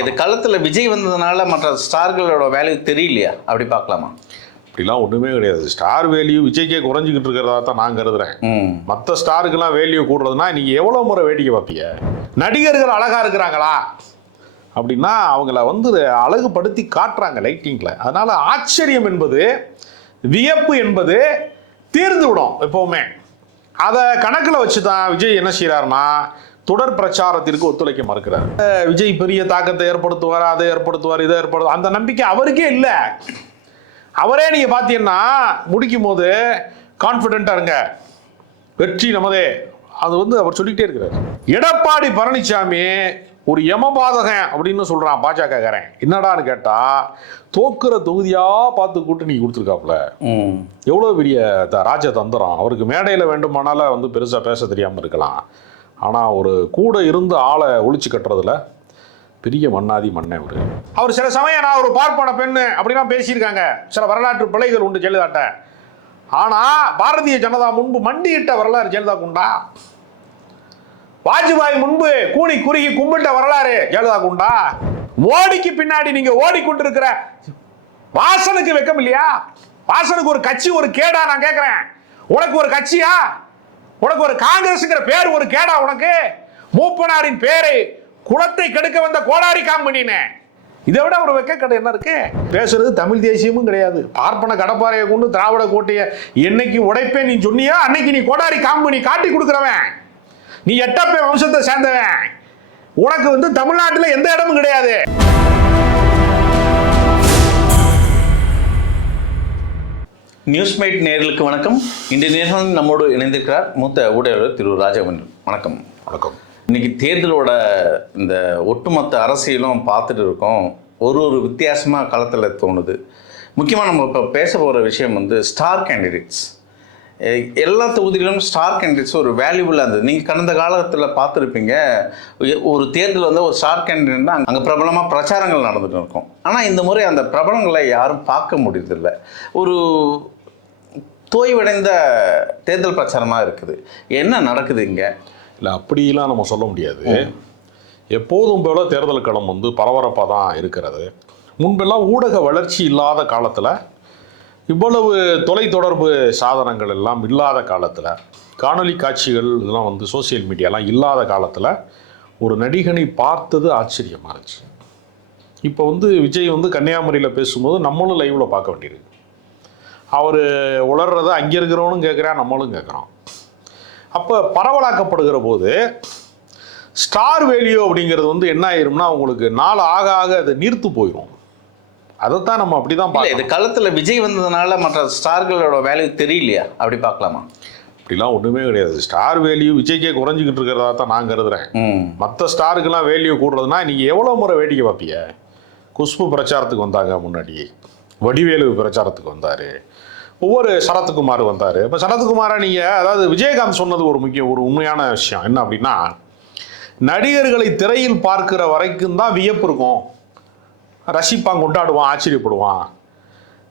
இது களத்தில் விஜய் வந்ததுனால மற்ற ஸ்டார்களோட வேல்யூ தெரியலையா, அப்படி பார்க்கலாமா? அப்படிலாம் ஒன்றுமே கிடையாது. ஸ்டார் வேல்யூ விஜய்க்கே குறைஞ்சிக்கிட்டு இருக்கிறதா தான் நான் கருதுறேன். மற்ற ஸ்டாருக்கெல்லாம் வேல்யூ கூடுறதுனா நீங்கள் எவ்வளோ முறை வேடிக்கை பார்ப்பீங்க? நடிகர்கள் அழகாக இருக்கிறாங்களா அப்படின்னா அவங்கள வந்து அழகுபடுத்தி காட்டுறாங்க லைட்டிங்கில். அதனால் ஆச்சரியம் என்பது, வியப்பு என்பது தீர்ந்து விடும் எப்போவுமே. அதை கணக்கில் வச்சு தான் விஜய் என்ன செய்கிறாருன்னா தொடர் பிரச்சாரத்திற்கு ஒத்துழைக்க மறுக்கிறார். விஜய் பெரிய தாக்கத்தை ஏற்படுத்துவார், அதை ஏற்படுத்துவார், இதை ஏற்படுத்துவார், அந்த நம்பிக்கை அவருக்கே இல்லை. அவரே நீங்கள் பார்த்தீங்கன்னா முடிக்கும் போது கான்ஃபிடென்ட்டாக இருங்க, வெற்றி நமதே, அது வந்து அவர் சொல்லிக்கிட்டே இருக்கிறார். எடப்பாடி பழனிசாமி ஒரு யமபாதகன் அப்படின்னு சொல்கிறான் பாஜகக்காரன். என்னடான்னு கேட்டால் தோக்குற தொகுதியாக பார்த்து கூட்டணி கொடுத்துருக்காப்புல. எவ்வளோ பெரிய ராஜதந்திரம். அவருக்கு மேடையில் வேண்டுமானால வந்து பெருசாக பேச தெரியாமல் இருக்கலாம், ஆனால் ஒரு கூட இருந்து ஆளை ஒழிச்சு கட்டுறதுல பெரிய மண்ணாதி மண்ணே. அவர் சில சமயம் நான் ஒரு பார்ப்பன பெண்ணு அப்படிலாம் பேசியிருக்காங்க. சில வரலாற்று பிழைகள் உண்டு ஜெயலலிதாட்ட. ஆனால் பாரதிய ஜனதா முன்பு மண்டியிட்ட வரலாறு ஜெயலலிதாக்கு உண்டா? வாஜ்பாய் முன்பு கூணி குறுகி கும்பிட்ட வரலாறு ஜெயலலிதாக்கு உண்டா? மோடிக்கு பின்னாடி நீங்க ஓடிக்கொண்டிருக்கிற வாசனுக்கு வெக்கம் இல்லையா? வாசனுக்கு ஒரு கட்சி ஒரு கேடா? நான் கேட்கிறேன், உனக்கு ஒரு கட்சியா? உனக்கு ஒரு காங்கிரஸ்ங்கிற பேர் ஒரு கேடா? உனக்கு மூப்பனாரின் பேரை குலத்தை கெடுக்க வந்த கோடாரி காம்பனினே, இதை விட ஒரு வெக்கக்கடை என்ன இருக்கு? பேசுறது தமிழ் தேசியமும் கிடையாது. பார்ப்பன கடப்பாறையை கொண்டு திராவிட கோட்டையை என்னைக்கு உடைப்பேன் நீ சொன்னியா அன்னைக்கு நீ கோடாரி காம்பனி காட்டி கொடுக்குறவன். நீ எட்டப்பே வம்சத்தை சேர்ந்தவன். உனக்கு வந்து தமிழ்நாட்டில் எந்த இடமும் கிடையாது. நியூஸ்மேட் நேயர்களுக்கு வணக்கம். இன்றைய நேரம் நம்மோடு இணைந்திருக்கிறார் மூத்த ஊடகர் திரு ராஜகோவிந்தன். வணக்கம். வணக்கம். இன்னைக்கு தேர்தலோட இந்த ஒட்டுமொத்த அரசியலும் பார்த்துட்டு இருக்கோம். ஒரு வித்தியாசமாக களத்தில் தோணுது. முக்கியமாக நம்ம இப்போ பேச போகிற விஷயம் வந்து ஸ்டார் கேண்டிடேட்ஸ். எல்லா தொகுதிகளிலும் ஸ்டார் கேண்டிடேட்ஸ் ஒரு வேல்யூபுளாக இருந்தது. நீங்கள் கடந்த காலத்தில் பார்த்துருப்பீங்க, ஒரு தேர்தல் வந்து ஒரு ஸ்டார் கேண்டிடேட்னா அங்கே பிரபலமாக பிரச்சாரங்கள் நடந்துகிட்டு இருக்கும். ஆனால் இந்த முறை அந்த பிரபலங்களை யாரும் பார்க்க முடியறதில்லை. ஒரு தோய்வடைந்த தேர்தல் பிரச்சாரமாக இருக்குது. என்ன நடக்குது இங்கே? இல்லை, அப்படிலாம் நம்ம சொல்ல முடியாது. எப்போதும் போல தேர்தல் களம் வந்து பரபரப்பாக தான் இருக்கிறது. முன்பெல்லாம் ஊடக வளர்ச்சி இல்லாத காலத்தில், இவ்வளவு தொலைத்தொடர்பு சாதனங்கள் எல்லாம் இல்லாத காலத்தில், காணொலி காட்சிகள் இதெல்லாம் வந்து சோசியல் மீடியாலாம் இல்லாத காலத்தில் ஒரு நடிகனை பார்த்தது ஆச்சரியமாக இருந்துச்சு. இப்போ வந்து விஜய் வந்து கன்னியாகுமரியில் பேசும்போது நம்மளும் லைவில் பார்க்க வேண்டியிருக்கு. அவர் உளர்றதை அங்கே இருக்கிறவனும் கேட்குறான், நம்மளும் கேட்குறோம். அப்போ பரவலாக்கப்படுகிற போது ஸ்டார் வேல்யூ அப்படிங்கிறது வந்து என்ன ஆயிரும்னா உங்களுக்கு நாள் ஆக ஆக அது நீர்த்து போயிடும். அதைத்தான் நம்ம அப்படி தான் பார்க்கலாம். இது களத்தில் விஜய் வந்ததுனால மற்ற ஸ்டார்களோட வேல்யூ தெரியலையா, அப்படி பார்க்கலாமா? அப்படிலாம் ஒன்றுமே கிடையாது. ஸ்டார் வேல்யூ விஜய்க்கே குறைஞ்சிக்கிட்டு இருக்கிறதா தான் நான் கருதுறேன். மற்ற ஸ்டாருக்கெல்லாம் வேல்யூ கூடுறதுனா நீங்கள் எவ்வளோ முறை வேடிக்கை பார்ப்பீங்க? குஷ்பு பிரச்சாரத்துக்கு வந்தாங்க, முன்னாடி வடிவேலு பிரச்சாரத்துக்கு வந்தார், ஒவ்வொரு சரத்குமார் வந்தார். இப்போ சரத்குமாரை நீங்கள், அதாவது விஜயகாந்த் சொன்னது ஒரு உண்மையான விஷயம் என்ன அப்படின்னா, நடிகர்களை திரையில் பார்க்கிற வரைக்கும் தான் வியப்பு இருக்கும், ரசிப்பான், கொண்டாடுவான், ஆச்சரியப்படுவான்.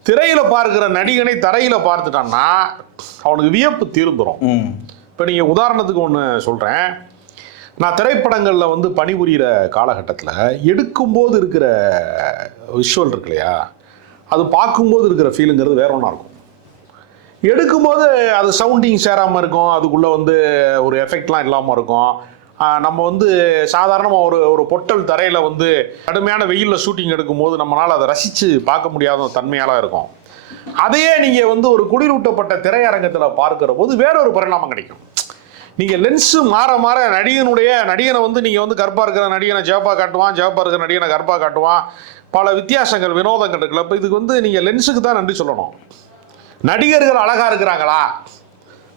திரையில் பார்க்குற நடிகனை தரையில் பார்த்துட்டான்னா அவனுக்கு வியப்பு தீர்ந்துடும். இப்போ நீங்கள் உதாரணத்துக்கு ஒன்று சொல்கிறேன். நான் திரைப்படங்களில் வந்து பணிபுரிகிற காலகட்டத்தில் எடுக்கும்போது இருக்கிற விஷுவல் இருக்கு இல்லையா, அது பார்க்கும்போது இருக்கிற ஃபீலுங்கிறது வேற ஒன்றா இருக்கும். எடுக்கும்போது அது சவுண்டிங் சேராமல் இருக்கும், அதுக்குள்ளே வந்து ஒரு எஃபெக்ட்லாம் இல்லாமல் இருக்கும். நம்ம வந்து சாதாரணமாக ஒரு பொட்டல் தரையில் வந்து கடுமையான வெயிலில் ஷூட்டிங் எடுக்கும்போது நம்மளால் அதை ரசித்து பார்க்க முடியாத தன்மையாலாம் இருக்கும். அதையே நீங்கள் வந்து ஒரு குளிரூட்டப்பட்ட திரையரங்கத்தில் பார்க்குற போது வேறொரு பரிணாமம் கிடைக்கும். நீங்கள் லென்ஸு மாற மாற நடிகனை வந்து நீங்கள் வந்து கற்பா இருக்கிற நடிகனை ஜேப்பா காட்டுவான், ஜேப்பா இருக்கிற நடிகனை கற்பா காட்டுவான். பல வித்தியாசங்கள், வினோதங்கள் இருக்குல்ல. இப்போ இதுக்கு வந்து நீங்கள் லென்ஸுக்கு தான் நன்றி சொல்லணும். நடிகர்கள் அழகாக இருக்கிறாங்களா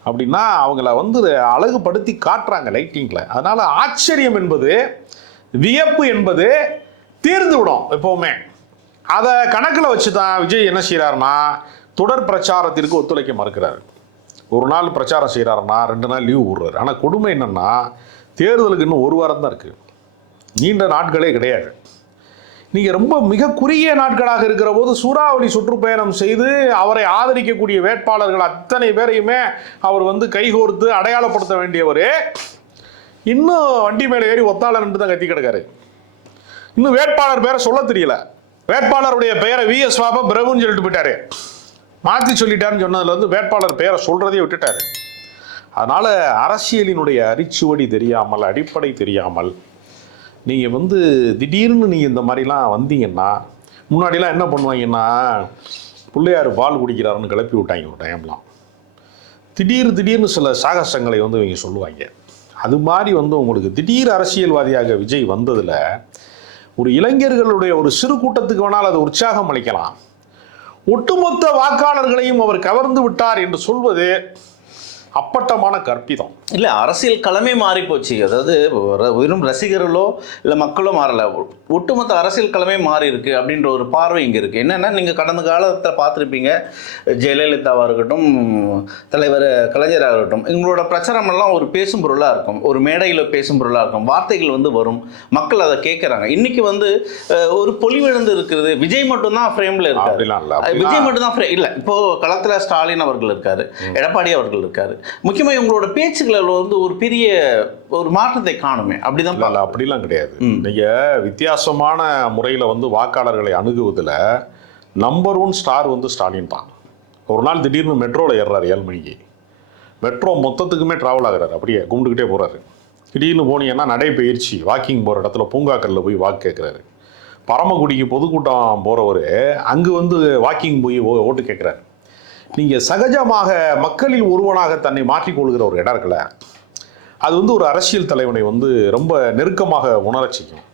அப்படின்னா அவங்கள வந்து அழகுபடுத்தி காட்டுறாங்க லைட்டிங்கில். அதனால் ஆச்சரியம் என்பது, வியப்பு என்பது தீர்ந்து விடும் எப்போவுமே. அதை கணக்கில் வச்சு தான் விஜய் என்ன செய்கிறாருன்னா தொடர் பிரச்சாரத்திற்கு ஒத்துழைக்க மறுக்கிறார். ஒரு நாள் பிரச்சாரம் செய்கிறாருன்னா 2 நாள் லீவ் விடுறாரு. ஆனால் கொடுமை என்னென்னா தேர்தலுக்கு இன்னும் 1 வாரம் தான் இருக்குது, நீண்ட நாட்களே கிடையாது. நீங்கள் ரொம்ப மிக குறுகிய நாட்களாக இருக்கிற போது சூறாவளி சுற்றுப்பயணம் செய்து அவரை ஆதரிக்கக்கூடிய வேட்பாளர்கள் அத்தனை பேரையுமே அவர் வந்து கைகோர்த்து அடையாளப்படுத்த வேண்டியவர் இன்னும் வண்டி மேலே ஏறி ஒத்தாளன்ட்டு தான் கத்தி கிடக்காரு. இன்னும் வேட்பாளர் பேரை சொல்ல தெரியல. வேட்பாளருடைய பெயரை VS பாபா பிரபுன்னு சொல்லிட்டு போயிட்டாரு. மாற்றி சொல்லிட்டாருன்னு சொன்னதுல வந்து வேட்பாளர் பெயரை சொல்றதே விட்டுட்டாரு. அதனால அரசியலினுடைய அரிச்சுவடி தெரியாமல், அடிப்படை தெரியாமல் நீங்கள் வந்து திடீர்னு நீங்கள் இந்த மாதிரிலாம் வந்தீங்கன்னா, முன்னாடிலாம் என்ன பண்ணுவாங்கன்னா, பிள்ளையார் பால் குடிக்கிறாருன்னு கிளப்பி விட்டாங்க ஒரு டைம்லாம். திடீர்னு சில சாகசங்களை வந்து இவங்க சொல்லுவாங்க. அது மாதிரி வந்து உங்களுக்கு திடீர் அரசியல்வாதியாக விஜய் வந்ததில் ஒரு இளைஞர்களுடைய ஒரு சிறு கூட்டத்துக்கு வேணால் அது உற்சாகம் அளிக்கலாம். ஒட்டுமொத்த வாக்காளர்களையும் அவர் கவர்ந்து விட்டார் என்று சொல்வது அப்பட்டமான கற்பிதம். இல்லை, அரசியல் களமே மாறி போச்சு. அதாவது வெறும் ரசிகர்களோ இல்லை மக்களோ மாறல, ஒட்டுமொத்த அரசியல் களமே மாறி இருக்கு அப்படின்ற ஒரு பார்வை இங்கே இருக்குது. என்னென்னா, நீங்கள் கடந்த காலத்தில் பார்த்துருப்பீங்க, ஜெயலலிதாவாக இருக்கட்டும், தலைவர் கலைஞராக இருக்கட்டும், எங்களோட பிரச்சாரமெல்லாம் ஒரு பேசும் பொருளாக இருக்கும், ஒரு மேடையில் பேசும் பொருளாக இருக்கும், வார்த்தைகள் வந்து வரும், மக்கள் அதை கேட்குறாங்க. இன்றைக்கி வந்து ஒரு பொலிவிழந்து இருக்கிறது. விஜய் மட்டும்தான் ஃப்ரேமில் இருக்காரு. விஜய் மட்டும்தான் ஃப்ரேம் இல்லை. இப்போது களத்தில் ஸ்டாலின் அவர்கள் இருக்கார், எடப்பாடி அவர்கள் இருக்கார். முக்கியமாக இவங்களோட பேச்சுக்களில் வந்து ஒரு பெரிய ஒரு மாற்றத்தை காணுமே. அப்படிதான். அப்படிலாம் கிடையாது. நீங்க வித்தியாசமான முறையில் வந்து வாக்காளர்களை அணுகுவதில் நம்பர் 1 ஸ்டார் வந்து ஸ்டாலின் தான். ஒரு நாள் திடீர்னு மெட்ரோவில் ஏறுறாரு 7 மணிக்கு. மெட்ரோ மொத்தத்துக்குமே ட்ராவல் ஆகுறாரு, அப்படியே கும்பிட்டுக்கிட்டே போகிறாரு. திடீர்னு போனீங்கன்னா நடைபயிற்சி வாக்கிங் போகிற இடத்துல பூங்காக்கல்ல போய் வாக்கு கேட்குறாரு. பரமக்குடிக்கு பொதுக்கூட்டம் போகிறவர் அங்கே வந்து வாக்கிங் போய் ஓட்டு கேட்குறாரு. நீங்கள் சகஜமாக மக்களில் ஒருவனாக தன்னை மாற்றிக்கொள்கிற ஒரு இடம் இருக்குல்ல, அது வந்து ஒரு அரசியல் தலைவனை வந்து ரொம்ப நெருக்கமாக உணரச் செய்யும்.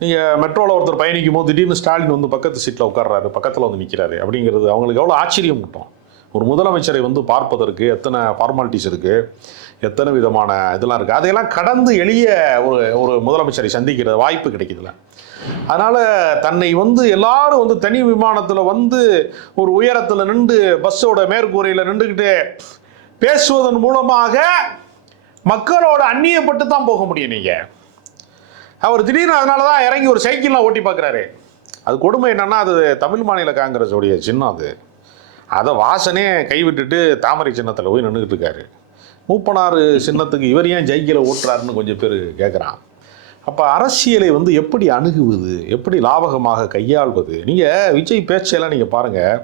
நீங்கள் மெட்ரோவில் ஒருத்தர் பயணிக்கும் போது திடீர்னு ஸ்டாலின் வந்து பக்கத்து சீட்டில் உட்கார்றாரு, பக்கத்தில் வந்து நிற்கிறாரு அப்படிங்கிறது அவங்களுக்கு எவ்வளோ ஆச்சரியம் ஊட்டும். ஒரு முதலமைச்சரை வந்து பார்ப்பதற்கு எத்தனை ஃபார்மாலிட்டிஸ் இருக்குது, எத்தனை விதமான இதெல்லாம் இருக்குது. அதையெல்லாம் கடந்து எளிய ஒரு முதலமைச்சரை சந்திக்கிற வாய்ப்பு கிடைக்குதுல்ல. அதனால் தன்னை வந்து எல்லாரும் வந்து தனி விமானத்தில் வந்து ஒரு உயரத்தில் நின்று பஸ்ஸோட மேற்கூரையில் நின்றுக்கிட்டு பேசுவதன் மூலமாக மக்களோட அந்நியப்பட்டு தான் போக முடியும். நீங்கள் அவர் திடீர்னு அதனால தான் இறங்கி ஒரு சைக்கிள்லாம் ஓட்டி பார்க்குறாரு. அது கொடுமை என்னென்னா, அது தமிழ் மாநில காங்கிரஸோடைய சின்னம். அதை வாசனே கைவிட்டுட்டு தாமரை சின்னத்தில் போய் நின்றுக்கிட்டு இருக்காரு. மூப்பனார் சின்னத்துக்கு இவர் ஏன் சைக்கிளை ஓட்டுறாருன்னு கொஞ்சம் பேர் கேட்குறான். அப்போ அரசியலை வந்து எப்படி அணுகுவது, எப்படி லாபகமாக கையாள்வது. நீங்கள் விஜய் பேச்செல்லாம் நீங்கள் பாருங்கள்,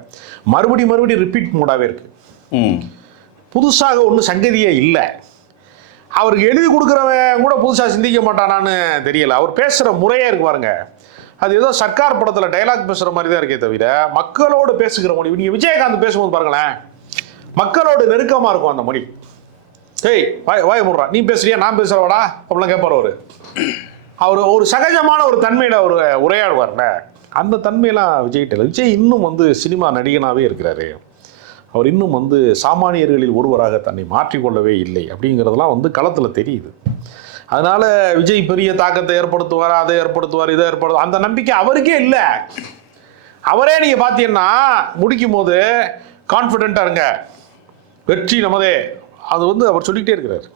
மறுபடி ரிப்பீட் மூடாகவே இருக்குது. புதுசாக ஒன்றும் சங்கதியே இல்லை. அவருக்கு எழுதி கொடுக்குறவன் கூட புதுசாக சிந்திக்க மாட்டானான்னு தெரியல. அவர் பேசுகிற முறையே இருக்கு பாருங்க, அது ஏதோ சர்க்கார் படத்தில் டைலாக் பேசுகிற மாதிரி தான் இருக்கே தவிர மக்களோடு பேசுகிற மொழி. நீங்கள் விஜயகாந்த் பேசும்போது பாருங்களேன், மக்களோடு நெருக்கமாக இருக்கும் அந்த மொழி. ஏய் வாய முடுறா, நீ பேசுறியா, நான் பேசுகிறவாடா அப்படிலாம் கேட்பார். அவர் ஒரு சகஜமான ஒரு தன்மையில் அவர் உரையாடுவார்ல, அந்த தன்மையெல்லாம் விஜய்கிட்ட இல்லை. விஜய் இன்னும் வந்து சினிமா நடிகனாகவே இருக்கிறாரு. அவர் இன்னும் வந்து சாமானியர்களில் ஒருவராக தன்னை மாற்றிக்கொள்ளவே இல்லை அப்படிங்கிறதெல்லாம் வந்து களத்தில் தெரியுது. அதனால் விஜய் பெரிய தாக்கத்தை ஏற்படுத்துவார், அதை ஏற்படுத்துவார், இதை ஏற்படுத்துவார், அந்த நம்பிக்கை அவருக்கே இல்லை. அவரே நீங்கள் பார்த்தீங்கன்னா முடிக்கும் போது கான்ஃபிடென்ட்டாக இருங்க, வெற்றி நமதே, அது வந்து அவர் சொல்லிக்கிட்டே இருக்கிறார்.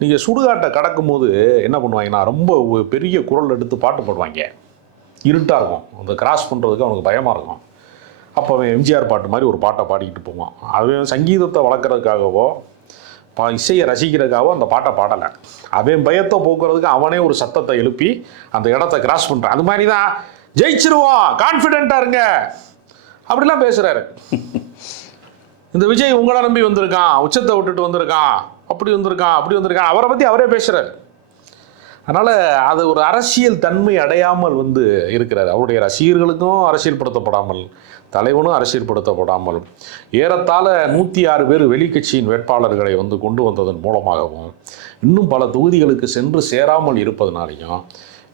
நீங்கள் சுடுகாட்டை கடக்கும் போது என்ன பண்ணுவாங்கன்னா, ரொம்ப பெரிய குரல் எடுத்து பாட்டு பாடுவாங்க. இருட்டாக இருக்கும், அந்த கிராஸ் பண்ணுறதுக்கு அவனுக்கு பயமாக இருக்கும். அப்போ அவன் எம்ஜிஆர் பாட்டு மாதிரி ஒரு பாட்டை பாடிக்கிட்டு போவான். அவன் சங்கீதத்தை வளர்க்குறதுக்காகவோ இசையை ரசிக்கிறதுக்காகவோ அந்த பாட்டை பாடலை. அவன் பயத்தை போக்குறதுக்கு அவனே ஒரு சத்தத்தை எழுப்பி அந்த இடத்த கிராஸ் பண்ணுறான். அது மாதிரி தான் ஜெயிச்சிருவான், கான்ஃபிடென்ட்டாக இருங்க அப்படிலாம் பேசுகிறாரு. இந்த விஜய் உங்களை நம்பி வந்திருக்கான், உச்சத்தை விட்டுட்டு வந்திருக்கான், அப்படி வந்திருக்கான் அவரை பற்றி அவரே பேசுகிறார். அதனால் அது ஒரு அரசியல் தன்மை அடையாமல் வந்து இருக்கிறார். அவருடைய ரசிகர்களுக்கும் அரசியல்படுத்தப்படாமல், தலைவனும் அரசியல்படுத்தப்படாமல், ஏறத்தாழ 106 பேர் வெளிக்கட்சியின் வேட்பாளர்களை வந்து கொண்டு வந்ததன் மூலமாகவும் இன்னும் பல தொகுதிகளுக்கு சென்று சேராமல் இருப்பதனாலையும்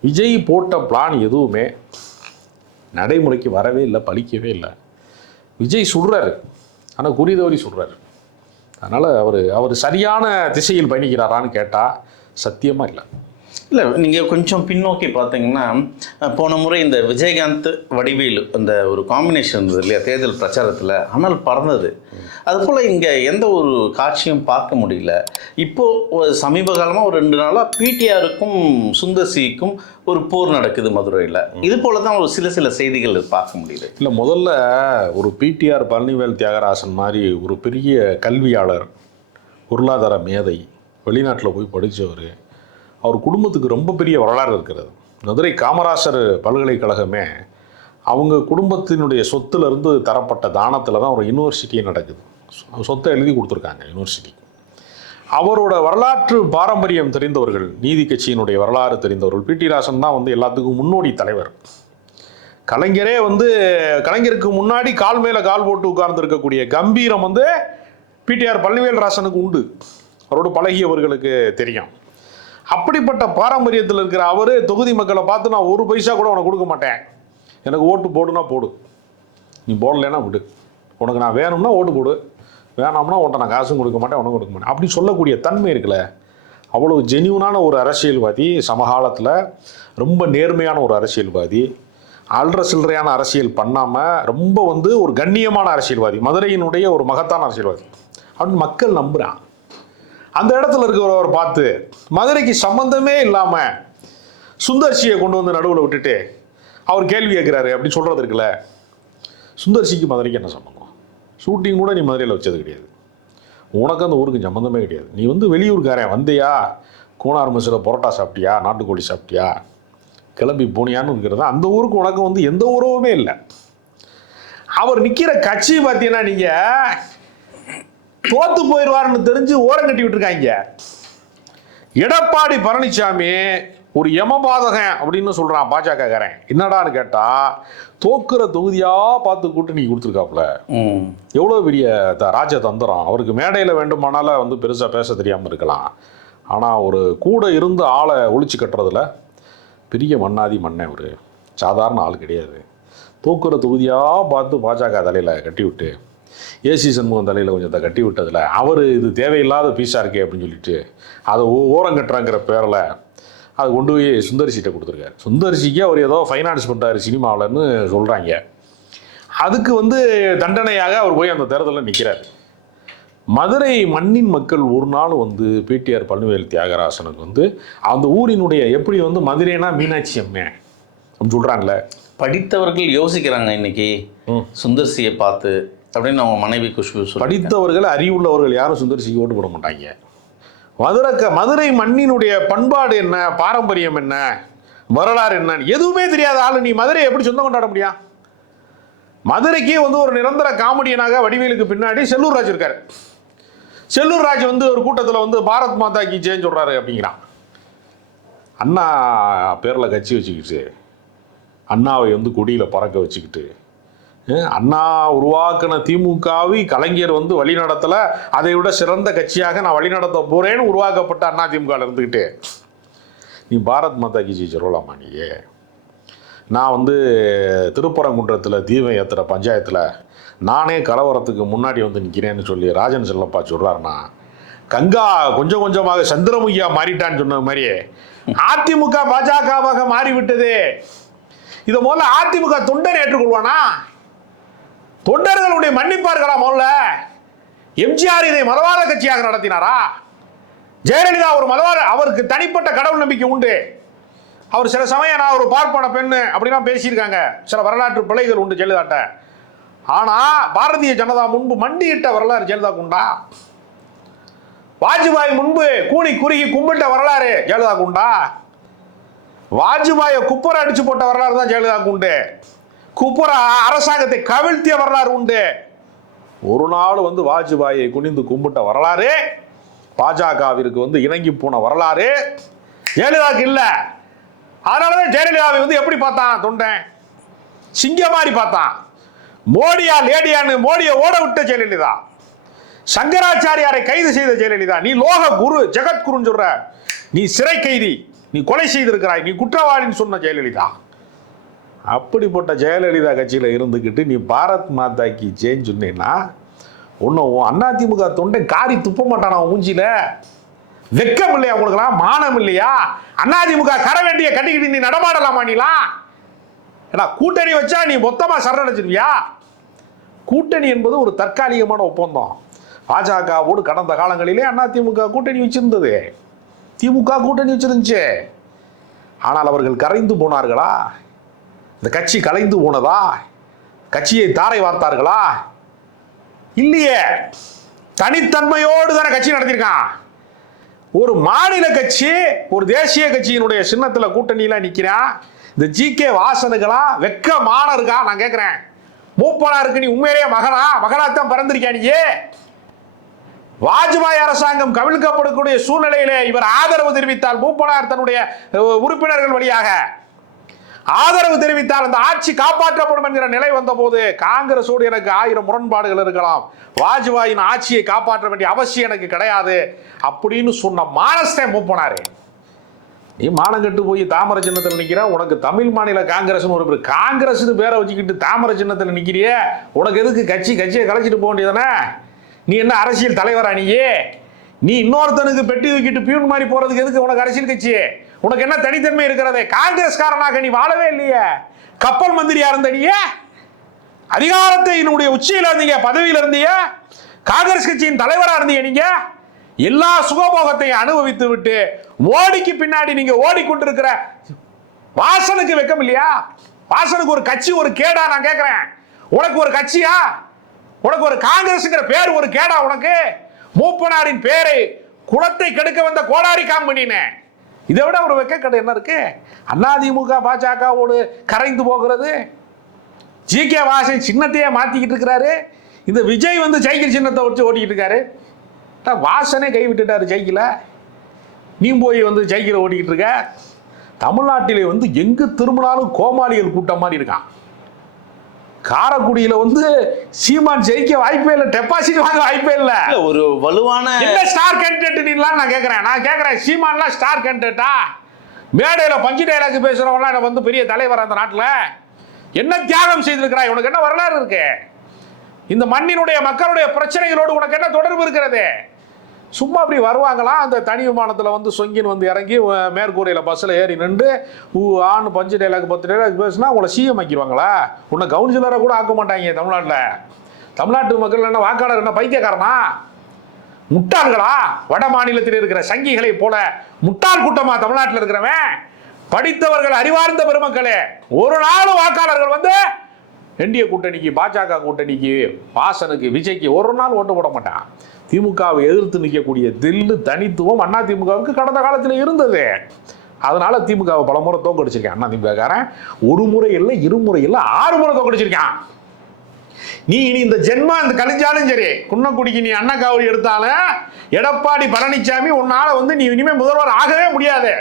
விஜய் போட்ட பிளான் எதுவுமே நடைமுறைக்கு வரவே இல்லை, பலிக்கவே இல்லை. விஜய் சுடுறாரு, ஆனால் குறிதவறி சுடுறாரு. அதனால் அவர் சரியான திசையில் பயணிக்கிறாரான்னு கேட்டால் சத்தியமாக இல்லை. இல்லை, நீங்கள் கொஞ்சம் பின்னோக்கி பார்த்தீங்கன்னா, போன முறை இந்த விஜயகாந்த் வடிவேலு அந்த ஒரு காம்பினேஷன் இருந்தது இல்லையா தேர்தல் பிரச்சாரத்தில், ஆனால் பறந்தது. அதுபோல் இங்கே எந்த ஒரு காட்சியும் பார்க்க முடியல. இப்போது சமீப காலமாக ஒரு 2 நாளாக பிடிஆருக்கும் சுந்தர்சிக்கும் ஒரு போர் நடக்குது மதுரையில். இது போல தான் ஒரு சில செய்திகள் பார்க்க முடியுது. இல்லை, முதல்ல ஒரு பிடிஆர் பழனிவேல் தியாகராசன் மாதிரி ஒரு பெரிய கல்வியாளர், பொருளாதார மேதை, வெளிநாட்டில் போய் படித்தவர், அவர் குடும்பத்துக்கு ரொம்ப பெரிய வரலாறு இருக்கிறது. மதுரை காமராசர் பல்கலைக்கழகமே அவங்க குடும்பத்தினுடைய சொத்துலேருந்து தரப்பட்ட தானத்தில் தான் ஒரு யூனிவர்சிட்டியே நடக்குது. சொத்தை எழுதி கொடுத்துருக்காங்க யூனிவர்சிட்டி. அவரோட வரலாற்று பாரம்பரியம் தெரிந்தவர்கள், நீதி கட்சியினுடைய வரலாறு தெரிந்தவர்கள். பி.டி. ராசன் தான் வந்து எல்லாத்துக்கும் முன்னோடி தலைவர். கலைஞரே வந்து கலைஞருக்கு முன்னாடி கால் மேலே கால் போட்டு உட்கார்ந்து இருக்கக்கூடிய கம்பீரம் வந்து பிடிஆர் பழனிவேல் ராசனுக்கு உண்டு. அவரோடு பழகியவர்களுக்கு தெரியும். அப்படிப்பட்ட பாரம்பரியத்தில் இருக்கிற அவர் தொகுதி மக்களை பார்த்து நான் ஒரு பைசா கூட உனக்கு கொடுக்க மாட்டேன், எனக்கு ஓட்டு போடுனா போடு, நீ போடலைன்னா விடு, உனக்கு நான் வேணும்னா ஓட்டு போடு, வேணாம்னா உன்ட்ட நான் காசும் கொடுக்க மாட்டேன், உனக்கு கொடுக்க மாட்டேன் அப்படி சொல்லக்கூடிய தன்மை இருக்குல்ல, அவ்வளோ ஜென்யூனான ஒரு அரசியல்வாதி. சமகாலத்தில் ரொம்ப நேர்மையான ஒரு அரசியல்வாதி. அல்ற சில்லறையான அரசியல் பண்ணாமல் ரொம்ப வந்து ஒரு கண்ணியமான அரசியல்வாதி, மதுரையினுடைய ஒரு மகத்தான அரசியல்வாதி அப்படின்னு மக்கள் நம்புகிறான். அந்த இடத்துல இருக்கிறவர் பார்த்து மதுரைக்கு சம்பந்தமே இல்லாமல் சுந்தர்சியை கொண்டு வந்து நடுவில் விட்டுட்டு அவர் கேள்வி கேட்குறாரு அப்படின்னு சொல்கிறது இருக்குல்ல. சுந்தர்சிக்கு மதுரைக்கு என்ன சம்பந்தம்? ஷூட்டிங் கூட நீ மதுரையில் வச்சது கிடையாது, உனக்கு அந்த ஊருக்கு சம்மந்தமே கிடையாது. நீ வந்து வெளியூர்காரன் வந்தியா, கோனார் மெஸ்ஸில் பரோட்டா சாப்பிட்டியா, நாட்டுக்கோழி சாப்பிட்டியா, கிளம்பி போனியான்னு இருக்கிறது. அந்த ஊருக்கு உனக்கு வந்து எந்த உறவுமே இல்லை. அவர் நிற்கிற கட்சி பார்த்தீங்கன்னா நீங்கள் தோத்து போயிடுவார்னு தெரிஞ்சு ஓரம் கட்டி விட்டுருக்காங்க. எடப்பாடி பழனிசாமி ஒரு யமபாதகன் அப்படின்னு சொல்கிறான் பாஜகக்காரன். என்னடான்னு கேட்டால் தோக்குற தொகுதியாக பார்த்து கூட்டணி கொடுத்துருக்காப்புல. எவ்வளோ பெரிய ராஜதந்திரம். அவருக்கு மேடையில் வேண்டுமானால வந்து பெருசாக பேச தெரியாமல் இருக்கலாம், ஆனால் ஒரு கூட இருந்து ஆளை ஒழிச்சு கட்டுறதுல பெரிய மண்ணாதி மண்ணன். ஒரு சாதாரண ஆள் கிடையாது. தோக்குற தொகுதியாக பார்த்து பாஜக தலையில் கட்டி விட்டு ஏசி சண்முகம் தலையில் கொஞ்சத்தை கட்டி விட்டதில் அவர் இது தேவையில்லாத பீஸாக இருக்கே அப்படின்னு சொல்லிட்டு அதை ஓரங்கட்டுறாங்கிற பேரில் அதை கொண்டு போய் சுந்தர்சிட்ட கொடுத்துருக்காரு. சுந்தர்சிக்கு அவர் ஏதோ ஃபைனான்ஸ் பண்ணுறாரு சினிமாவில்னு சொல்கிறாங்க. அதுக்கு வந்து தண்டனையாக அவர் போய் அந்த தேர்தலில் நிற்கிறார். மதுரை மண்ணின் மக்கள் ஒரு நாள் வந்து பிடிஆர் பழனிவேல் தியாகராசனுக்கு வந்து அந்த ஊரினுடைய எப்படி வந்து மதுரைனா மீனாட்சி அம்மே அப்படின்னு சொல்கிறாங்களே. படித்தவர்கள் யோசிக்கிறாங்க இன்னைக்கு சுந்தர்சியை பார்த்து அப்படின்னு அவங்க மனைவி குஷ்பு. படித்தவர்கள் அறிவுள்ளவர்கள் யாரும் சுந்தர்சிக்கு ஓட்டு போட மாட்டாங்க. மதுரை மண்ணினுடைய பண்பாடு என்ன, பாரம்பரியம் என்ன, வரலாறு என்ன எதுவுமே தெரியாத ஆளு நீ மதுரையை எப்படி சொந்தம் கொண்டாட முடியும்? மதுரைக்கு வந்து ஒரு நிரந்தர காமெடியனாக வடிவேலுக்கு பின்னாடி செல்லூர் ராஜ் இருக்காரு. செல்லூர் ராஜ் வந்து ஒரு கூட்டத்தில் வந்து பாரத் மாதா கி ஜெயன்னு சொல்றாரு அப்படிங்கிறான். அண்ணா பேரில் கட்சி வச்சுக்கிட்டு அண்ணாவை வந்து கொடியில் பறக்க வச்சுக்கிட்டு அண்ணா உருவாக்கின திமுகவை கலைஞர் வந்து வழிநடத்தலை, அதை விட சிறந்த கட்சியாக நான் வழிநடத்த போகிறேன்னு உருவாக்கப்பட்ட அண்ணா திமுகவில் இருந்துக்கிட்டு நீ பாரத் மாதா கி ஜெய் சொல்லலாமா? நீயே நான் வந்து திருப்பரங்குன்றத்தில் தீபம் ஏற்றுற பஞ்சாயத்தில் நானே கலவரத்துக்கு முன்னாடி வந்து நிற்கிறேன்னு சொல்லி ராஜன் செல்லப்பா சொல்கிறாருன்னா, கங்கா கொஞ்சம் கொஞ்சமாக சந்திரமுகியா மாறிட்டான்னு சொன்ன மாதிரியே அதிமுக பாஜகவாக மாறிவிட்டது. இதை முதல்ல அதிமுக தொண்டர் ஏற்றுக்கொள்வானா? தொண்டர்களுடைய மன்னிப்பார்களா? முதல்ல எம்ஜிஆர் இதை மதவாத கட்சியாக நடத்தினாரா? ஜெயலலிதா ஒரு மதவாத, அவருக்கு தனிப்பட்ட கடவுள் நம்பிக்கை உண்டு. அவர் சில சமயம் நான் ஒரு பார்ப்பன பெண்ணு அப்படிலாம் பேசியிருக்காங்க. சில வரலாற்று பிழைகள் உண்டு ஜெயலலிதாட்ட. ஆனால் பாரதிய ஜனதா முன்பு மண்டியிட்ட வரலாறு ஜெயலலிதாக்கு உண்டா? வாஜ்பாய் முன்பு கூணி குறுகி கும்பிட்ட வரலாறு ஜெயலலிதாக்கு உண்டா? வாஜ்பாயை குப்புற அடிச்சு போட்ட வரலாறு தான் ஜெயலலிதாக்கு உண்டு. குப்புற அரசாங்கத்தை கவிழ்த்திய வரலாறு உண்டு. ஒரு நாள் வந்து வாஜ்பாயை குனிந்து கும்பிட்ட வரலாறு, பாஜகவிற்கு வந்து இணங்கி போன வரலாறு ஜெயலலிதாவுக்கு இல்லை. அதனாலதான் ஜெயலலிதாவை வந்து எப்படி பார்த்தான் தொண்டன்? சிங்க மாதிரி பார்த்தான். மோடியா லேடியான்னு மோடியை ஓட விட்ட ஜெயலலிதா, சங்கராச்சாரியாரை கைது செய்த ஜெயலலிதா. நீ லோக குரு ஜெகத்குருன்னு சொல்ற, நீ சிறை கைதி, நீ கொலை செய்திருக்கிறாய், நீ குற்றவாளின்னு சொன்ன ஜெயலலிதா. அப்படிப்பட்ட ஜெயலலிதா கட்சியில் இருந்துக்கிட்டு நீ பாரத் மாதாக்கு ஜெயின்னு சொன்னீங்கன்னா ஒன்றும் அதிமுக தொண்டை காரி துப்ப மாட்டானா மூஞ்சியில? வெக்கம் இல்லையா உங்களுக்குலாம்? மானம் இல்லையா? அதிமுக கர வேண்டிய கட்டிக்கிட்டு நீ நடமாடலாமா? நீலாம் ஏன்னா கூட்டணி வச்சா நீ மொத்தமாக சரணடைச்சிருவியா? கூட்டணி என்பது ஒரு தற்காலிகமான ஒப்பந்தம். பாஜகவோடு கடந்த காலங்களிலே அதிமுக கூட்டணி வச்சிருந்தது, திமுக கூட்டணி வச்சிருந்துச்சு. ஆனால் அவர்கள் கரைந்து போனார்களா? இந்த கட்சி கலைந்து போனதா? கட்சியை தாரை வார்த்தார்களா? இல்லையே. தனித்தன்மையோடு தானே கட்சி நடத்தியிருக்கான். ஒரு மாநில கட்சி ஒரு தேசிய கட்சியினுடைய சின்னத்தில் கூட்டணியில் நிற்கிறான். இந்த ஜி.கே. வாசனுக்கெல்லாம் வெக்கமான இருக்கா? நான் கேட்குறேன். மூப்பனாருக்கு நீ உண்மையிலேயே மகனாத்தான் பிறந்திருக்கியா? நீ வாஜ்பாய் அரசாங்கம் கவிழ்க்கப்படக்கூடிய சூழ்நிலையிலே இவர் ஆதரவு தெரிவித்தால், மூப்பனார் தன்னுடைய உறுப்பினர்கள் வழியாக ஆதரவு தெரிவித்தால் அந்த ஆட்சி காப்பாற்றப்படும் என்கிற நிலை வந்த போது காங்கிரஸோடு எனக்கு 1000 முரண்பாடுகள் இருக்கலாம், வாஜ்பாயின் ஆட்சியை காப்பாற்ற வேண்டிய அவசியம் எனக்கு கிடையாது அப்படின்னு சொன்ன மானஸ்தே மூப்பனாரு. நீ மானங்கட்டு போய் தாமரை சின்னத்தில் நிற்கிற, உனக்கு தமிழ் மாநில காங்கிரஸ் ஒரு பேர், காங்கிரஸ் பேரை வச்சுக்கிட்டு தாமரை சின்னத்தில் நிற்கிறிய, உனக்கு எதுக்கு கட்சியை கலைச்சிட்டு போக வேண்டியதானே? நீ என்ன அரசியல் தலைவரா? நீ இன்னொருத்தனுக்கு பெட்டி தூக்கிட்டு பியூன் மாதிரி போறதுக்கு எதுக்கு உனக்கு அரசியல் கட்சி? உனக்கு என்ன தனித்தன்மை இருக்கிறதே? காங்கிரஸ்காரனாக நீ வாழவே இல்லையே. கப்பல் மந்திரியா இருந்த நீ, அதிகாரத்தை என்னுடைய உச்சியில இருந்தீங்க, பதவியில இருந்தீங்க, காங்கிரஸ் கட்சியின் தலைவரா இருந்தீங்க. நீங்க எல்லா சுகபோகத்தையும் அனுபவித்து விட்டு மோடிக்கு பின்னாடி நீங்க ஓடிக்கொண்டிருக்கிற வாசனுக்கு வெக்கம் இல்லையா? வாசனுக்கு ஒரு கட்சி ஒரு கேடா? நான் கேட்கிறேன், உனக்கு ஒரு கட்சியா? உனக்கு ஒரு காங்கிரஸ்ங்கிற பேர் ஒரு கேடா? உனக்கு மூப்பனாரின் பேரை குளத்தை கெடுக்க வந்த கோடாரி காம்பனின்னு இதை விட ஒரு வெக்கக்கடை என்ன இருக்கு? அதிமுக பாஜகவோடு கரைந்து போகிறது. ஜி.கே. வாசன் சின்னத்தையே மாத்திக்கிட்டு இருக்கிறாரு. இந்த விஜய் சைக்கிள் சின்னத்தை வச்சு ஓட்டிக்கிட்டு இருக்காரு. வாசனே கை விட்டுட்டாரு சைக்கிளை. நீ போய் சைக்கிளை ஓட்டிக்கிட்டு இருக்க. தமிழ்நாட்டிலே எங்கு திரும்பினாலும் கோமாளிகள் கூட்டம் மாதிரி இருக்கான். காரைக்குடியில சீமான் ஜெயிக்க வாய்ப்பே இல்லை, டெபாசிட் வாங்க வாய்ப்பே இல்லை. ஒரு வலுவான என்ன ஸ்டார் கேண்டிடேட் நான் கேட்கிறேன். சீமான்லாம் ஸ்டார் கேண்டிடேட்டா? மேடையில பஞ்சு டைலாக் பேசுறவங்களாம் பெரிய தலைவர் அந்த நாட்டில் என்ன தியாகம் செய்திருக்கிறாய்? உனக்கு என்ன வரலாறு இருக்கு? இந்த மண்ணினுடைய மக்களுடைய பிரச்சனைகளோடு உனக்கு என்ன தொடர்பு இருக்கிறது? சும்மா அப்படி வருவாங்களாம், அந்த தனி விமானத்தில் சொங்கின்னு இறங்கி மேற்கூரையில் பஸ்ஸில் ஏறி நின்று ஆண் பஞ்சு டைலாக் 10 டைலாக் பேசுனா உங்களை சிஎம் ஆக்கிடுவாங்களா? உன்னை கவுன்சிலரை கூட ஆக்க மாட்டாங்க தமிழ்நாட்டில். தமிழ்நாட்டு மக்கள் என்ன வாக்காளர் என்ன பைத்தியக்காரனா? முட்டாள்களா? வட மாநிலத்தில் இருக்கிற சங்கிகளை போல முட்டாள் கூட்டமா தமிழ்நாட்டில் இருக்கிறவன்? படித்தவர்கள், அறிவார்ந்த பெருமக்களே, ஒரு நாள் வாக்காளர்கள் என்டிஏ கூட்டணிக்கு, பாஜக கூட்டணிக்கு, வாசனுக்கு, விஜய்க்கு ஒரு நாள் ஓட்டு போட மாட்டான். திமுகவை எதிர்த்து நிற்கக்கூடிய தில்லு தனித்துவம் அதிமுகவுக்கு கடந்த காலத்தில் இருந்தது. அதனால திமுகவை பல முறை தோக்கடிச்சிருக்கேன். அதிமுககாரன் ஒரு முறை இல்லை, 2 முறை இல்லை, 6 முறை தோக்கடிச்சிருக்கான். நீ இனி இந்த ஜென்மா இந்த கழிஞ்சாலும் சரி, குன்னக்குடிக்கு நீ அண்ணாக்காவடி எடுத்தாலும் எடப்பாடி பழனிசாமி உன்னால நீ இனிமே முதல்வர் ஆகவே முடியாது.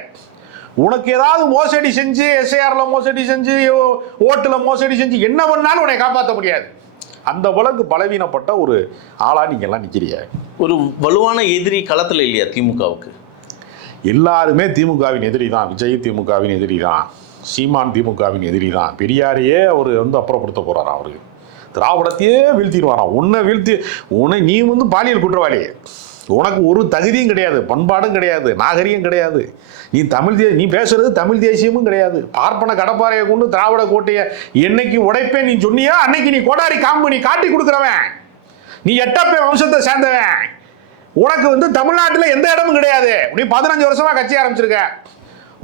உனக்கு ஏதாவது மோசடி செஞ்சு, எஸ்ஐஆர்ல மோசடி செஞ்சு, ஓட்டுல மோசடி செஞ்சு என்ன பண்ணாலும் உன்னை காப்பாற்ற முடியாது. அந்த வழக்கு பலவீனப்பட்ட ஒரு ஆளா நீங்க எல்லாம் நிக்கிறீங்க. ஒரு வலுவான எதிரி களத்தில் இல்லையா திமுகவுக்கு? எல்லாருமே திமுகவின் எதிரி தான். விஜய் திமுகவின் எதிரி தான், சீமான் திமுகவின் எதிரி தான். பெரியாரையே அவர் அப்புறப்படுத்த போறாரா? அவருக்கு திராவிடத்தையே வீழ்த்திடுவாராம். உன்னை நீ பாலியல் குற்றவாளி, உனக்கு ஒரு தகுதியும் கிடையாது, பண்பாடும் கிடையாது, நாகரிகம் கிடையாது. நீ பேசுறது தமிழ் தேசியமும் கிடையாது. பார்ப்பன கடப்பாறையை கொண்டு திராவிட கோட்டையை என்னைக்கு உடைப்பேன் நீ சொன்னியா, அன்னைக்கு நீ கோடாரி காம்பு நீ காட்டி கொடுக்குறவன். நீ எட்டப்பே வம்சத்தை சேர்ந்தவன். உனக்கு தமிழ்நாட்டில் எந்த இடமும் கிடையாது. நீ 15 வருஷமா கட்சி ஆரம்பிச்சிருக்க.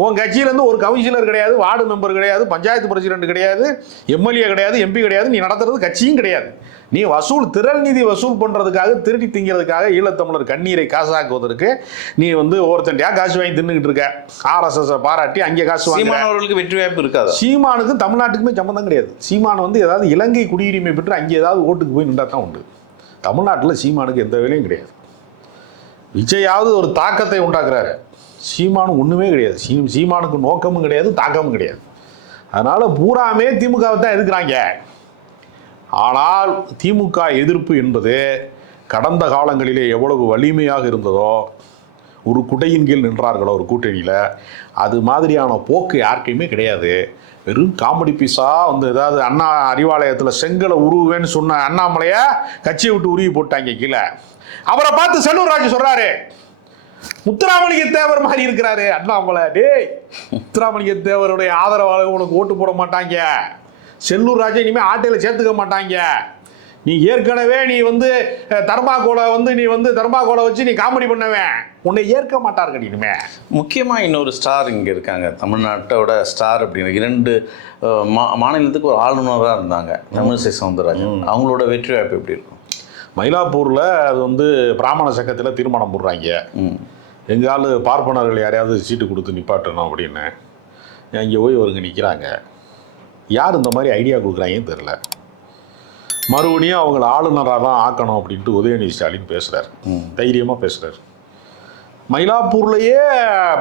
உன் கட்சியிலேருந்து ஒரு கவுன்சிலர் கிடையாது, வார்டு மெம்பர் கிடையாது, பஞ்சாயத்து பிரசிடென்ட் கிடையாது, எம்எல்ஏ கிடையாது, எம்பி கிடையாது. நீ நடத்துறது கட்சியும் கிடையாது. நீ திரள் நிதி வசூல் பண்ணுறதுக்காக, திருடி திங்கிறதுக்காக, ஈழத்தமிழர் கண்ணீரை காசாக்குவதற்கு நீ ஒருத்தன்டையா காசு வாங்கி தின்னுக்கிட்டு இருக்க. RSS பாராட்டி அங்கே காசு வாங்கி. சீமானவர்களுக்கு வெற்றி வாய்ப்பு இருக்காது. சீமானுக்கு தமிழ்நாட்டுக்குமே சம்மந்தம் கிடையாது. சீமான் ஏதாவது இலங்கை குடியுரிமை பெற்று அங்கே ஏதாவது ஓட்டுக்கு போய் நின்றா தான் உண்டு. தமிழ்நாட்டில் சீமானுக்கு எந்த வேலையும் கிடையாது. விஜயாவது ஒரு தாக்கத்தை உண்டாக்குறாரு, சீமானு ஒன்றுமே கிடையாது. சீமானுக்கு நோக்கமும் கிடையாது, தாக்கமும் கிடையாது. அதனால் பூராமே திமுகவை தான் எதிர்க்கிறாங்க. ஆனால் திமுக எதிர்ப்பு என்பது கடந்த காலங்களிலே எவ்வளவு வலிமையாக இருந்ததோ, ஒரு குடையின் கீழ் நின்றார்களோ ஒரு கூட்டணியில், அது மாதிரியான போக்கு யாருக்கையுமே கிடையாது. வெறும் காமெடி பீஸாக ஏதாவது அண்ணா அறிவாலயத்தில் செங்கலை உருவேன்னு சொன்ன அண்ணாமலையை கட்சியை விட்டு உருவி போட்டாங்க கீழே. அவரை பார்த்து செல்லூர் ராஜு சொல்றாரு, முத்துராமலிங்க தேவர் மாதிரி இருக்கிறாரு அண்ணாமலை. டேய், முத்துராமலிங்க தேவருடைய ஆதரவாளர்கள் உனக்கு ஓட்டு போட மாட்டாங்க. செல்லூர் ராஜா இனிமேல் ஆட்டையில் சேர்த்துக்க மாட்டாங்க. நீ ஏற்கனவே நீ தர்மாகோலை தர்மாகோலை வச்சு நீ காமெடி பண்ணவேன், உன்னை ஏற்க மாட்டார்கள் இனிமே. முக்கியமாக இன்னொரு ஸ்டார் இங்கே இருக்காங்க, தமிழ்நாட்டோட ஸ்டார் அப்படின்னு 2 மாநிலத்துக்கு ஒரு ஆளுநராக இருந்தாங்க, தமிழிசை சவுந்தரராஜன். அவங்களோட வெற்றி வாய்ப்பு எப்படி இருக்கும்? மயிலாப்பூரில் அது பிராமண சங்கத்தில் தீர்மானம் போடுறாங்க. எங்காலு பார்ப்பனர்கள் யாரையாவது சீட்டு கொடுத்து நிப்பாட்டணும் அப்படின்னு இங்கே போய் ஒருங்க நிற்கிறாங்க. யார் இந்த மாதிரி ஐடியா கொடுக்குறாங்கன்னு தெரில. மறுபடியும் அவங்கள ஆளுநராக தான் ஆக்கணும் அப்படின்ட்டு உதயநிதி ஸ்டாலின் பேசுகிறார், தைரியமாக பேசுகிறார். மயிலாப்பூர்லேயே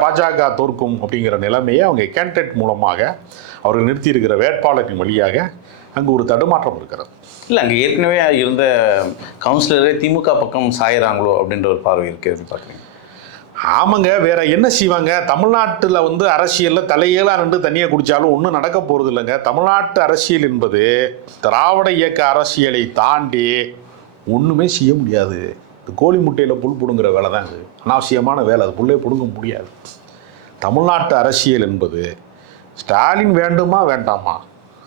பாஜக தோற்கும் அப்படிங்கிற நிலைமையை அவங்க கேண்டிடேட் மூலமாக அவர்கள் நிறுத்தியிருக்கிற வேட்பாளரின் வழியாக அங்கே ஒரு தடுமாற்றம் இருக்கிறது. இல்லை, அங்கே ஏற்கனவே இருந்த கவுன்சிலரே திமுக பக்கம் சாயிறாங்களோ அப்படின்ற ஒரு பார்வை இருக்குது பார்க்குறீங்க. ஆமாங்க, வேற என்ன செய்வாங்க? தமிழ்நாட்டில் அரசியலில் தலையேலா நின்று தண்ணியை குடித்தாலும் ஒன்றும் நடக்க போகிறது இல்லைங்க. தமிழ்நாட்டு அரசியல் என்பது திராவிட இயக்க அரசியலை தாண்டி ஒன்றுமே செய்ய முடியாது. இந்த கோழி முட்டையில் புல் பிடுங்குற வேலை தான் இது. அனாவசியமான வேலை, அது புல்லே பிடுங்க முடியாது. தமிழ்நாட்டு அரசியல் என்பது ஸ்டாலின் வேண்டுமா வேண்டாமா,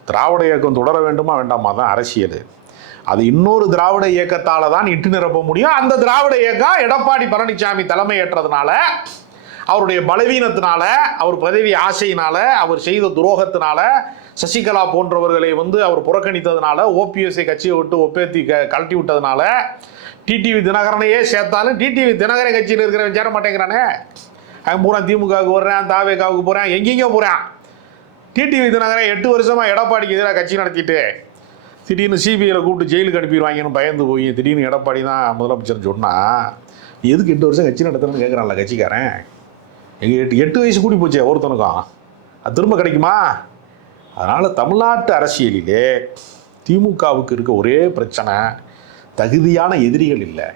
திராவிட இயக்கம் தொடர வேண்டுமா வேண்டாமா தான் அரசியல். அது இன்னொரு திராவிட இயக்கத்தால் தான் இட்டு நிரப்ப முடியும். அந்த திராவிட இயக்கம் எடப்பாடி பழனிசாமி தலைமை ஏற்றதுனால, அவருடைய பலவீனத்தினால, அவர் பதவி ஆசையினால, அவர் செய்த துரோகத்தினால, சசிகலா போன்றவர்களை அவர் புறக்கணித்ததுனால, ஓபிஎஸ்ஐ கட்சியை விட்டு ஒப்பேத்தி கழட்டி விட்டதுனால, டிடிவி தினகரனையே சேர்த்தாலும் டிடிவி தினகரன் கட்சியில் இருக்கிறவன் சேர மாட்டேங்கிறானே. அவன் பூரா திமுகவுக்கு வர்றான், தாவேகாவுக்கு போகிறான், எங்கெங்கேயோ போகிறான். டிடிவி தினகரன் 8 வருஷமாக எடப்பாடிக்கு எதிராக கட்சி நடத்திட்டு திடீர்னு சிபிஐயில் கூப்பிட்டு ஜெயிலுக்கு அனுப்பிடுவாங்கன்னு பயந்து போய் திடீர்னு எடப்பாடி தான் முதலமைச்சர்னு சொன்னால், எதுக்கு 8 வருஷம் கட்சி நடத்துறேன்னு கேட்குறான்ல கட்சிக்காரன். எங்கள் 8 வயசு கூடி போச்சே ஒருத்தனுக்கும், அது திரும்ப கிடைக்குமா? அதனால் தமிழ்நாட்டு அரசியலிலே திமுகவுக்கு இருக்க ஒரே பிரச்சனை, தகுதியான எதிரிகள் இல்லை,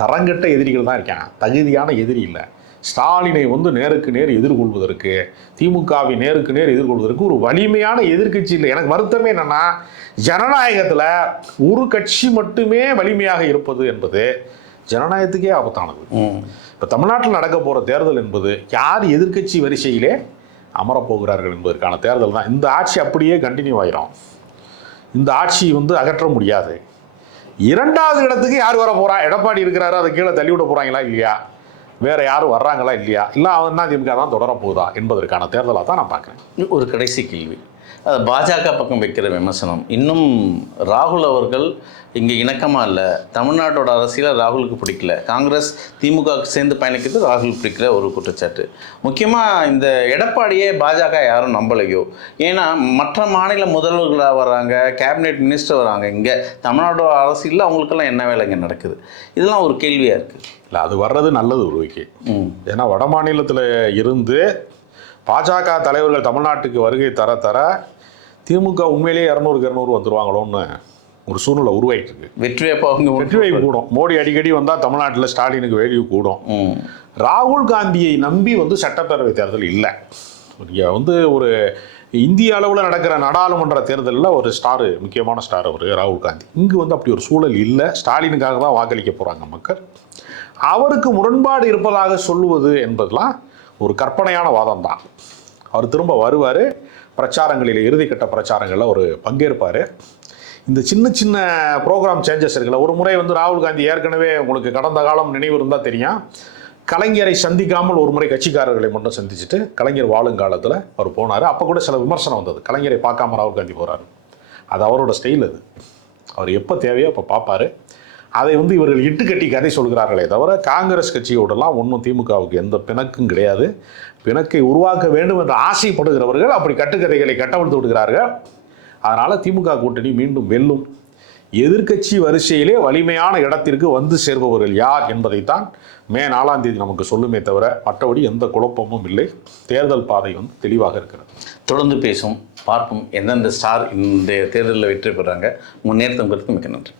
தரங்கட்ட எதிரிகள் தான் இருக்கான், தகுதியான எதிரி இல்லை. ஸ்டாலினை நேருக்கு நேர் எதிர்கொள்வதற்கு, திமுகவை நேருக்கு நேர் எதிர்கொள்வதற்கு ஒரு வலிமையான எதிர்க்கட்சி இல்லை. எனக்கு வருத்தமே என்னன்னா, ஜனநாயகத்தில் ஒரு கட்சி மட்டுமே வலிமையாக இருப்பது என்பது ஜனநாயகத்துக்கே ஆபத்தானது. இப்போ தமிழ்நாட்டில் நடக்க போகிற தேர்தல் என்பது யார் எதிர்க்கட்சி வரிசையிலே அமரப்போகிறார்கள் என்பதற்கான தேர்தல் தான். இந்த ஆட்சி அப்படியே கண்டினியூ ஆயிரும். இந்த ஆட்சி அகற்ற முடியாது. 2வது இடத்துக்கு யார் வர போகிறா? எடப்பாடி இருக்கிறாரு, அதை கீழே தள்ளிவிட போகிறாங்களா இல்லையா? வேறு யாரும் வர்றாங்களா இல்லையா? இல்லை அவன் திமுக தான் தொடரப்போகுதா என்பதற்கான தேர்தலாக தான் நான் பார்க்குறேன். ஒரு கடைசி கேள்வி, அது பாஜக பக்கம் வைக்கிற விமர்சனம், இன்னும் ராகுல் அவர்கள் இங்கே இணக்கமாக இல்லை, தமிழ்நாட்டோட அரசியலை ராகுலுக்கு பிடிக்கல, காங்கிரஸ் திமுகவுக்கு சேர்ந்து பயணிக்கிறது ராகுல் பிடிக்கல ஒரு குற்றச்சாட்டு. முக்கியமாக இந்த எடப்பாடியே பாஜக யாரும் நம்பலையோ, ஏன்னா மற்ற மாநில முதல்வர்களாக வராங்க, கேபினெட் மினிஸ்டர் வராங்க, இங்கே தமிழ்நாட்டோட அரசியலில் அவங்களுக்கெல்லாம் என்ன வேலை இங்கே நடக்குது? இதெல்லாம் ஒரு கேள்வியாக இருக்குது. இல்லை, அது வர்றது நல்லது ஒரு வகைக்கு. ஏன்னா வட மாநிலத்தில் இருந்து பாஜக தலைவர்கள் தமிழ்நாட்டுக்கு வருகை தர தர திமுக உண்மையிலேயே 200-200 வந்துடுவாங்களோன்னு ஒரு சூழ்நிலை உருவாயிட்டு இருக்கு. வெற்றி வாய்ப்பு கூடும். மோடி அடிக்கடி வந்தால் தமிழ்நாட்டில் ஸ்டாலினுக்கு வேல்யூ கூடும். ராகுல் காந்தியை நம்பி சட்டப்பேரவை தேர்தல் இல்லை. ஒரு இந்திய அளவில் நடக்கிற நாடாளுமன்ற தேர்தலில் ஒரு ஸ்டாரு, முக்கியமான ஸ்டார் அவர் ராகுல் காந்தி. இங்கு அப்படி ஒரு சூழல் இல்லை. ஸ்டாலினுக்காக தான் வாக்களிக்க போகிறாங்க மக்கள். அவருக்கு முரண்பாடு இருப்பதாக சொல்லுவது என்பதெல்லாம் ஒரு கற்பனையான வாதம் தான். அவர் திரும்ப வருவார், பிரச்சாரங்களில் இறுதிக்கட்ட பிரச்சாரங்களில் ஒரு பங்கேற்பார். இந்த சின்ன சின்ன ப்ரோக்ராம் சேஞ்சஸ் இருக்குல்ல. ஒரு முறை ராகுல் காந்தி ஏற்கனவே உங்களுக்கு கடந்த காலம் நினைவு இருந்தால் தெரியும், கலைஞரை சந்திக்காமல் ஒரு முறை கட்சிக்காரர்களை மட்டும் சந்திச்சுட்டு கலைஞர் வாழும் காலத்தில் அவர் போனார். அப்போ கூட சில விமர்சனம் வந்தது, கலைஞரை பார்க்காம ராகுல் காந்தி போகிறாரு. அது அவரோட ஸ்டைல். அது அவர் எப்போ தேவையோ அப்போ பார்ப்பார். அதை இவர்கள் இட்டுக்கட்டி கதை சொல்கிறார்களே தவிர காங்கிரஸ் கட்சியோடலாம் ஒன்றும் திமுகவுக்கு எந்த பிணக்கும் கிடையாது. பிணக்கை உருவாக்க வேண்டும் என்று ஆசைப்படுகிறவர்கள் அப்படி கட்டுக்கதைகளை கட்டவிழ்த்து விடுகிறார்கள். அதனால் திமுக கூட்டணி மீண்டும் வெல்லும். எதிர்க்கட்சி வரிசையிலே வலிமையான இடத்திற்கு சேர்பவர்கள் யார் என்பதைத்தான் மே 4ஆம் தேதி நமக்கு சொல்லுமே தவிர மற்றபடி எந்த குழப்பமும் இல்லை. தேர்தல் பாதை தெளிவாக இருக்கிறது. தொடர்ந்து பேசும், பார்ப்போம் எந்தெந்த ஸ்டார் இந்த தேர்தலில் வெற்றி பெறாங்க. உங்கள் நேரத்துக்கு மிக்க நன்றி.